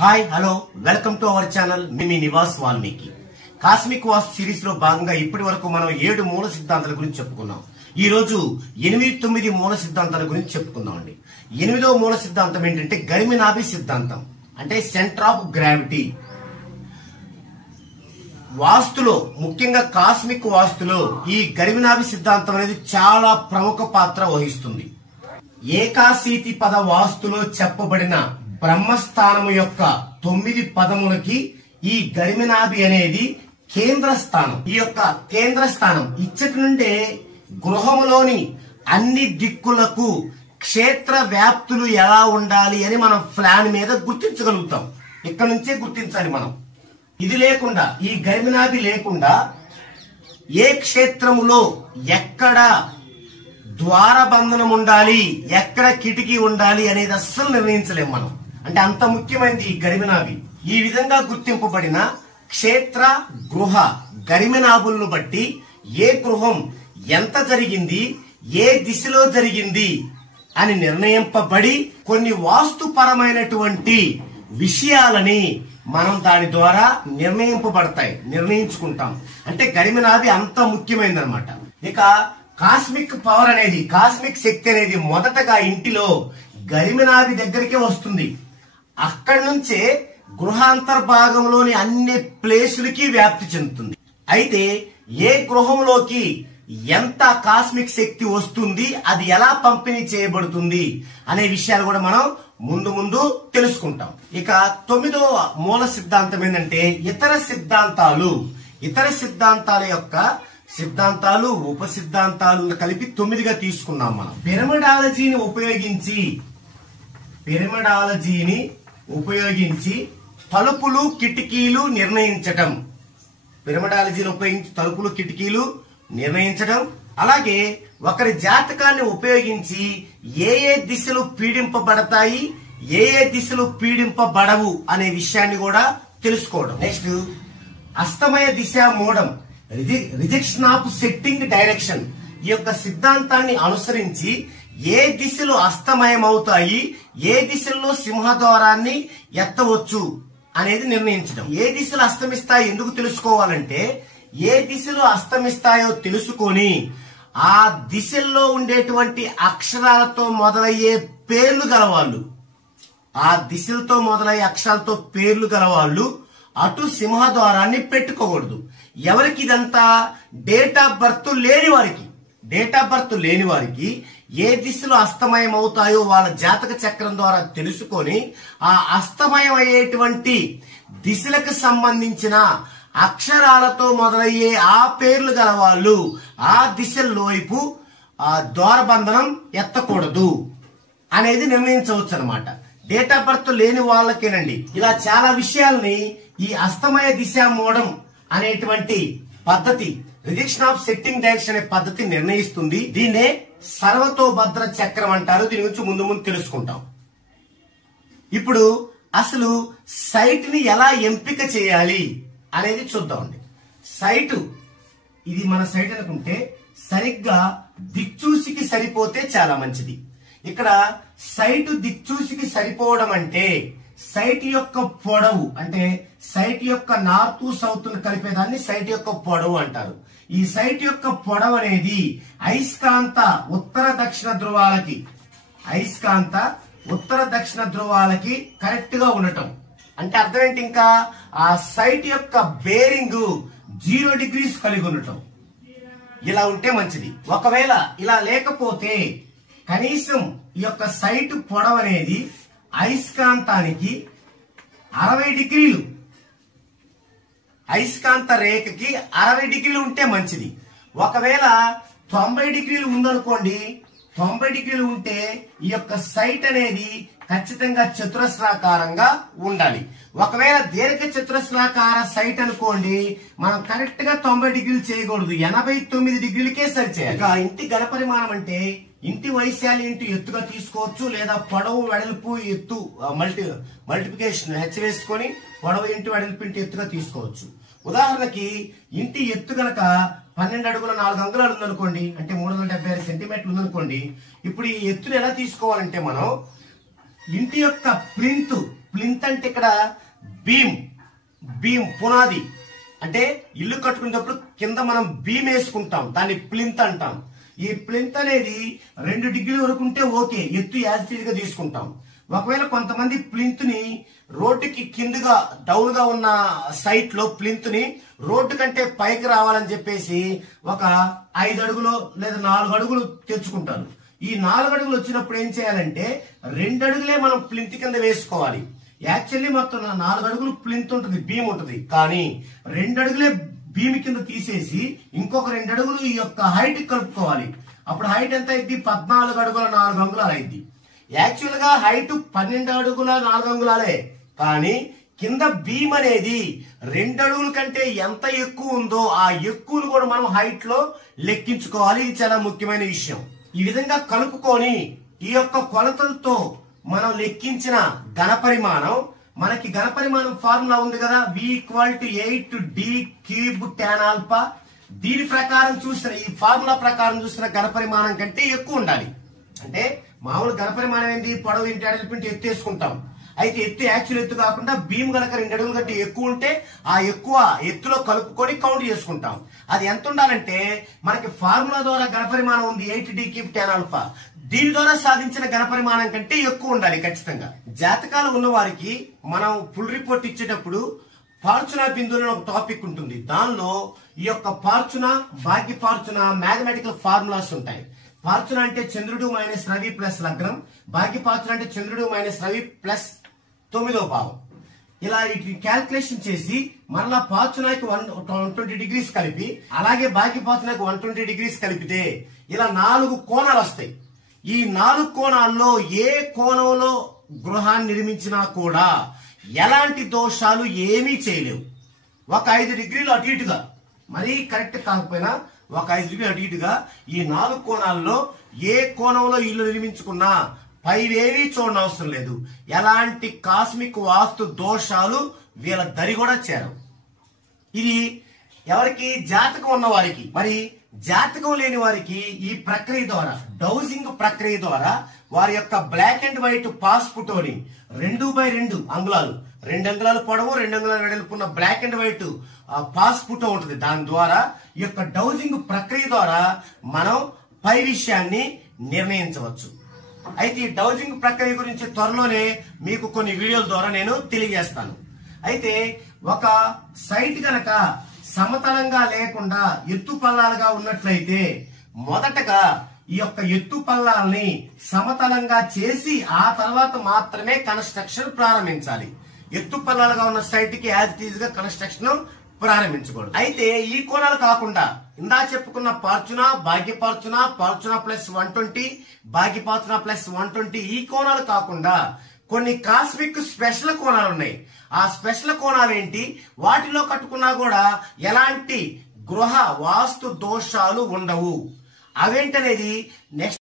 Hi hello welcome to our channel me Nivas Valmiki. Cosmic vastu series లో భాగంగా ఇప్పటి వరకు మనం 7 మూల సిద్ధాంతాల గురించి చెప్పుకున్నాం. ఈ రోజు 8-9 మూల సిద్ధాంతాల గురించి చెప్పుకుందాం అండి. 8వ మూల సిద్ధాంతం ఏంటంటే గరిమినాభి సిద్ధాంతం, అంటే సెంటర్ ఆఫ్ గ్రావిటీ. వాస్తులో, ముఖ్యంగా కాస్మిక్ వాస్తులో ఈ గరిమినాభి సిద్ధాంతం అనేది చాలా ప్రముఖ పాత్ర వహిస్తుంది. ఏకాశీతి పద వాస్తులో చెప్పబడిన బ్రహ్మస్థానము యొక్క 9 పదములకి ఈ గరిమినాభి అనేది కేంద్ర స్థానం. ఈ యొక్క కేంద్ర స్థానం ఇచ్చటి నుండే గృహములోని అన్ని దిక్కులకు క్షేత్ర వ్యాప్తులు ఎలా ఉండాలి అని మనం ప్లాన్ మీద గుర్తించగలుగుతాం. ఇక్కడ నుంచే గుర్తించాలి మనం. ఇది లేకుండా, ఈ గరిమినాభి లేకుండా ఏ క్షేత్రములో ఎక్కడ ద్వారబంధనం ఉండాలి, ఎక్కడ కిటికీ ఉండాలి అనేది అస్సలు నిర్ణయించలేం మనం. అంటే అంత ముఖ్యమైనది ఈ గరిమినాభి. ఈ విధంగా గుర్తింపబడిన క్షేత్ర గృహ గరిమినాభులను బట్టి ఏ గృహం ఎంత జరిగింది, ఏ దిశలో జరిగింది అని నిర్ణయింపబడి కొన్ని వాస్తుపరమైనటువంటి విషయాలని మనం దాని ద్వారా నిర్ణయించుకుంటాం. అంటే గరిమినాభి అంత ముఖ్యమైనది అనమాట. ఇక కాస్మిక్ పవర్ అనేది, కాస్మిక్ శక్తి అనేది మొదటగా ఇంటిలో గరిమినాభి దగ్గరికే వస్తుంది. అక్కడి నుంచే గృహాంతర్భాగంలోని అన్ని ప్లేసులకి వ్యాప్తి చెందుతుంది. అయితే ఏ గృహంలోకి ఎంత కాస్మిక్ శక్తి వస్తుంది, అది ఎలా పంపిణీ చేయబడుతుంది అనే విషయాలు కూడా మనం ముందు తెలుసుకుంటాం. ఇక 9వ మూల సిద్ధాంతం ఏంటంటే ఇతర సిద్ధాంతాల యొక్క సిద్ధాంతాలు, ఉప సిద్ధాంతాలు కలిపి 9గా తీసుకున్నాం మనం. పిరమిడాలజీని ఉపయోగించి తలుపులు కిటికీలు నిర్ణయించటం. పిరమిడాలజీని ఉపయోగించి తలుపులు కిటికీలు నిర్ణయించడం. అలాగే ఒకరి జాతకాన్ని ఉపయోగించి ఏ ఏ దిశలు పీడింపబడతాయి, ఏ ఏ దిశలు పీడింపబడవు అనే విషయాన్ని కూడా తెలుసుకోవడం. నెక్స్ట్ అస్తమయ దిశ మూడం, రిజెక్షన్ ఆఫ్ సెట్టింగ్ డైరెక్షన్. ఈ యొక్క సిద్ధాంతాన్ని అనుసరించి ఏ దిశలు అస్తమయం అవుతాయి, ఏ దిశల్లో సింహద్వారాన్ని ఎత్తవచ్చు అనేది నిర్ణయించడం. ఏ దిశలు అస్తమిస్తాయి ఎందుకు తెలుసుకోవాలంటే, ఏ దిశలు అస్తమిస్తాయో తెలుసుకొని ఆ దిశల్లో ఉండేటువంటి అక్షరాలతో మొదలయ్యే పేర్లు గలవాళ్ళు, ఆ దిశలతో మొదలయ్యే అక్షరాలతో పేర్లు గలవాళ్ళు అటు సింహద్వారాన్ని పెట్టుకోకూడదు. ఎవరికి ఇదంతా? డేట్ ఆఫ్ బర్త్ లేని వారికి ఏ దిశలో అస్తమయం అవుతాయో వాళ్ళ జాతక చక్రం ద్వారా తెలుసుకొని ఆ అస్తమయం అయ్యేటువంటి దిశలకు సంబంధించిన అక్షరాలతో మొదలయ్యే ఆ పేర్లు గల వాళ్ళు ఆ దిశల్లో వైపు ఆ ద్వారబంధనం ఎత్తకూడదు అనేది నిర్ణయించవచ్చు అనమాట. డేట్ ఆఫ్ బర్త్ లేని వాళ్ళకేనండి ఇలా చాలా విషయాల్ని ఈ అస్తమయ దిశ మూడం అనేటువంటి పద్ధతి, రిజెక్షన్ ఆఫ్ సెట్టింగ్ డైరెక్షన్ అనే పద్ధతి నిర్ణయిస్తుంది. దీన్నే సర్వతోభద్ర చక్రం అంటారు. దీని గురించి ముందు తెలుసుకుంటాం. ఇప్పుడు అసలు సైట్ ని ఎలా ఎంపిక చేయాలి అనేది చూద్దామండి. సైటు, ఇది మన సైట్ అనుకుంటే సరిగ్గా దిక్చూసికి సరిపోతే చాలా మంచిది. ఇక్కడ సైటు దిక్చూసికి సరిపోవడం అంటే సైట్ యొక్క పొడవు, అంటే సైట్ యొక్క నార్త్ సౌత్ కలిపేదాన్ని సైట్ యొక్క పొడవు అంటారు. ఈ సైట్ యొక్క పొడవు అనేది అయస్కాంత ఉత్తర దక్షిణ ధ్రువాలకి కరెక్ట్ గా ఉండటం. అంటే అర్థం ఏంటి? ఇంకా ఆ సైట్ యొక్క బేరింగ్ 0 degrees కలిగి ఉండటం. ఇలా ఉంటే మంచిది. ఒకవేళ ఇలా లేకపోతే కనీసం ఈ యొక్క సైట్ పొడవు అనేది అయస్కాంతానికి 60 degrees, అయస్కాంత రేఖకి 60 degrees ఉంటే మంచిది. ఒకవేళ 90 degrees ఉందనుకోండి, 90 degrees ఉంటే ఈ యొక్క సైట్ అనేది ఖచ్చితంగా చతురస్రాకారంగా ఉండాలి. ఒకవేళ దీర్ఘ చతురస్రాకార సైట్ అనుకోండి, మనం కరెక్ట్ గా 90 degrees చేయకూడదు, 89 degreesకే సరి చేయాలి. ఇంటి గణపరిమాణం అంటే ఇంటి వైశాల్యం ఇంటి ఎత్తుగా తీసుకోవచ్చు, లేదా పొడవు వెడల్పు ఎత్తు మల్టిప్లికేషన్ హెచ్ వేసుకొని పొడవు ఇంటి వెడల్పు ఇంటి ఎత్తుగా తీసుకోవచ్చు. ఉదాహరణకి ఇంటి ఎత్తు గనక 12 అడుగుల 4 అంగుళాలు ఉందనుకోండి, అంటే 376 సెంటీమీటర్లు ఉందనుకోండి. ఇప్పుడు ఈ ఎత్తును ఎలా తీసుకోవాలంటే మనం ఇంటి యొక్క ప్లింత్ ప్లింత్ అంటే ఇక్కడ బీమ్ పునాది. అంటే ఇల్లు కట్టుకునేటప్పుడు కింద మనం బీమ్ వేసుకుంటాం, దాన్ని ప్లింత్ అంటాం. ఈ ప్లింత్ అనేది 2 డిగ్రీల వరకు ఉంటే ఓకే, ఎత్తు యాజిటీజ్ గా తీసుకుంటాం. ఒకవేళ కొంతమంది ప్లింత్ ని రోడ్డుకి కిందగా డౌన్ గా ఉన్న సైట్ లో ప్లింత్ ని రోడ్డు కంటే పైకి రావాలని చెప్పేసి ఒక 5 అడుగులు లేదా 4 అడుగులు తెచ్చుకుంటారు. ఈ 4 అడుగులు వచ్చినప్పుడు ఏం చేయాలంటే 2 అడుగులే మనం ప్లింత్ కింద వేసుకోవాలి. యాక్చువల్లీ మొత్తం 4 అడుగులు ప్లింత్ ఉంటుంది, బీమ్ ఉంటుంది. కానీ 2 అడుగులే బీమ్ కింద తీసేసి ఇంకొక 2 అడుగులు ఈ యొక్క హైట్ కలుపుకోవాలి. అప్పుడు హైట్ ఎంత అయింది? 14 అడుగుల 4 అంగుళాలు అయింది. యాక్చువల్ గా హైట్ 12 అడుగుల 4 అంగుళాలే, కానీ కింద బీమ్ అనేది 2 అడుగుల కంటే ఎంత ఎక్కువ ఉందో ఆ ఎక్కువను కూడా మనం హైట్ లో లెక్కించుకోవాలి. ఇది చాలా ముఖ్యమైన విషయం. ఈ విధంగా కలుపుకొని ఈ యొక్క కొలతలతో మనం లెక్కించిన ఘనపరిమాణం, మనకి ఘనపరిమాణం ఫార్ములా ఉంది కదా, V=8D³ tan ఆల్ఫా. దీని ప్రకారం చూసిన, ఈ ఫార్ములా ప్రకారం చూసిన ఘనపరిమాణం కంటే ఎక్కువ ఉండాలి. అంటే మామూలు ఘనపరిమాణం ఏంది? పొడవు ఇంటి అడలిపింటి ఎత్తు వేసుకుంటాం. అయితే ఎత్తు యాక్చువల్ ఎత్తు కాకుండా బీమ్ గనక 2 అడుగుల కంటే ఎక్కువ ఉంటే ఆ ఎక్కువ ఎత్తులో కలుపుకొని కౌంట్ చేసుకుంటాం. అది ఎంత ఉండాలంటే మనకి ఫార్ములా ద్వారా ఘనపరిమాణం ఉంది 8D³ tan ఆల్ఫా. దీని ద్వారా సాధించిన ఘనపరిమాణం కంటే ఎక్కువ ఉండాలి ఖచ్చితంగా. జాతకాలు ఉన్న వారికి మనం ఫుల్ రిపోర్ట్ ఇచ్చేటప్పుడు ఫార్చునా బిందువులు అని ఒక టాపిక్ ఉంటుంది. దానిలో ఈ యొక్క ఫార్చునా, భాగ్య ఫార్చునా మ్యాథమెటికల్ ఫార్ములాస్ ఉంటాయి. ఫార్చునా అంటే చంద్రుడు మైనస్ రవి ప్లస్ లగ్నం, భాగ్య ఫార్చునా అంటే చంద్రుడు మైనస్ రవి ప్లస్ 9వ భావం. ఇలా వీటిని క్యాల్కులేషన్ చేసి మరలా ఫార్చునాకి 120 డిగ్రీస్ కలిపి, అలాగే భాగ్య ఫార్చునాకి 120 డిగ్రీస్ కలిపితే ఇలా 4 కోణాలు వస్తాయి. ఈ 4 కోణాల్లో ఏ కోణంలో గృహాన్ని నిర్మించినా కూడా ఎలాంటి దోషాలు ఏమీ చేయలేవు. ఒక 5 డిగ్రీలు అటు ఇటుగా, మరీ కరెక్ట్ కాకపోయినా ఒక 5 డిగ్రీలు అటు ఇటుగా ఈ 4 కోణాల్లో ఏ కోణంలో ఇల్లు నిర్మించుకున్నా పైవేవీ చూడనవసరం లేదు. ఎలాంటి కాస్మిక్ వాస్తు దోషాలు వీళ్ళ దరి కూడా చేరవు. ఇది ఎవరికి? జాతకం ఉన్న వారికి. మరి జాతకం లేని వారికి ఈ ప్రక్రియ ద్వారా, డౌజింగ్ ప్రక్రియ ద్వారా వారి యొక్క బ్లాక్ అండ్ వైట్ పాస్ ఫోటోని 2x2 అంగుళాలు, 2 అంగుళాలు పొడవు 2 అంగుళాలు వెడల్పున్న black and white pass photo ఉంటుంది. దాని ద్వారా ఈ యొక్క డౌజింగ్ ప్రక్రియ ద్వారా మనం పై విషయాన్ని నిర్ణయించవచ్చు. అయితే ఈ డౌజింగ్ ప్రక్రియ గురించి త్వరలోనే మీకు కొన్ని వీడియోల ద్వారా నేను తెలియజేస్తాను. అయితే ఒక సైట్ గనక సమతలంగా లేకుండా ఎత్తు పల్లాలుగా ఉన్నట్లయితే మొదటగా ఈ యొక్క ఎత్తు పల్లాల్ని సమతలంగా చేసి ఆ తర్వాత మాత్రమే కన్స్ట్రక్షన్ ప్రారంభించాలి. ఎత్తు పల్లాలుగా ఉన్న సైట్ కి యాజ్ ఇట్ ఈజ్ గా కన్స్ట్రక్షన్ ప్రారంభించకూడదు. అయితే ఈ కోణాలు కాకుండా ఇందా చెప్పుకున్న ఫార్చునా, భాగ్య ఫార్చునా, ఫార్చునా ప్లస్ 120, భాగ్య ఫార్చునా ప్లస్ 120 ఈ కోణాలు కాకుండా కొన్ని కాస్మిక్ స్పెషల్ కోణాలు ఉన్నాయి. ఆ స్పెషల్ కోణాలు ఏంటి? వాటిలో కట్టుకున్నా కూడా ఎలాంటి గృహ వాస్తు దోషాలు ఉండవు. అవేంటనేది నెక్స్ట్